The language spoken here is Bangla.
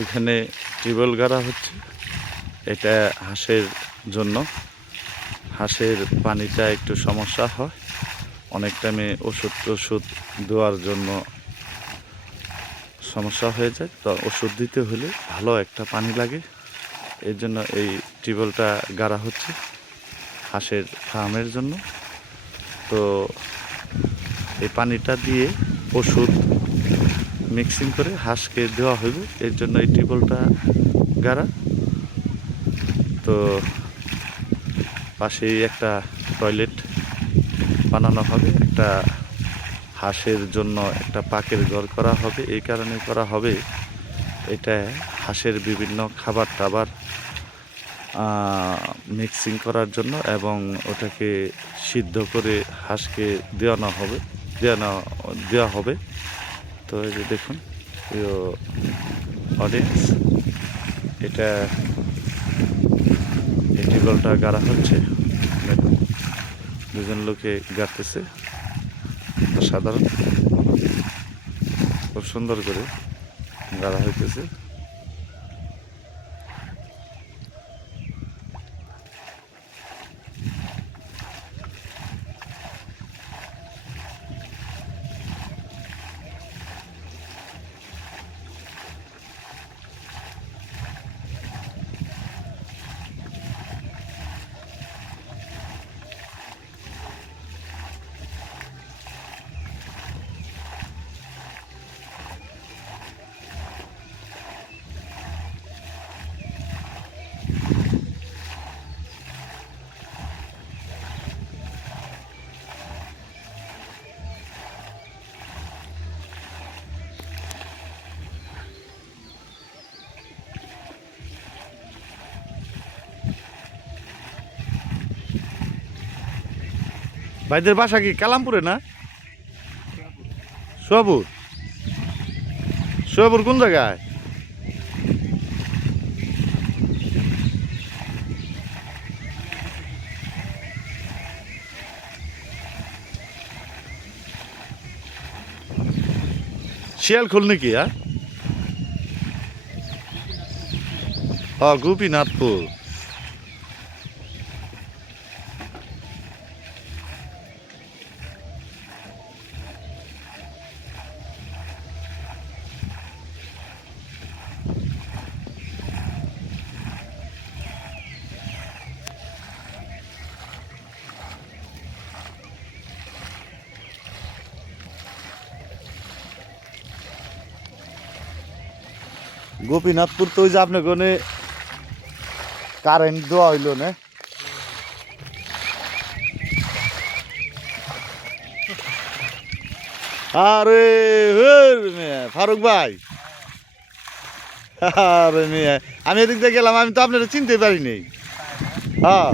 এখানে টিউবওয়েল গাড়া হচ্ছে। এটা হাঁসের জন্য। হাঁসের পানিটা একটু সমস্যা হয়। অনেক টাইমে ওষুধ টষুধ দেওয়ার জন্য সমস্যা হয়ে যায়। তো ওষুধ দিতে হলে ভালো একটা পানি লাগে। এই জন্য এই টিউবওয়েলটা গাড়া হচ্ছে হাঁসের ফার্মের জন্য। তো এই পানিটা দিয়ে ওষুধ মিক্সিং করে হাঁসকে দেওয়া হইবে। এর জন্য এই টিউবওয়েলটা গাড়া। তো পাশেই একটা টয়লেট বানানো হবে। একটা হাঁসের জন্য একটা পাকের ঘর করা হবে। এই কারণে করা হবে এটা হাঁসের বিভিন্ন খাবার টাবার মিক্সিং করার জন্য এবং ওটাকে সিদ্ধ করে হাঁসকে দেওয়ানো হবে, দেওয়ানো, দেওয়া হবে। তো এই যে দেখুন, প্রিয় অডিয়েন্স এটা এই টিউবওয়েলটা গাড়া হচ্ছে। দেখুন দুজন লোকে গাড়তেছে সাধারণ খুব সুন্দর করে গাড়া হইতেছে। ভাইদের বাসা কি কালামপুরে না? সোয়াপুর সোয়াপুর কোন জায়গায়? শিয়াল খোল নাকি হ্যাঁ? গোপীনাথপুর। গোপীনাথপুর তো ওই যে আপনার কোনে কারেন্ট দেওয়া হইল না আরে ফারুক ভাই। আরে মেয়ে, আমি এদিক দিয়ে গেলাম, আমি তো আপনারা চিনতে পারিনি। হ্যাঁ।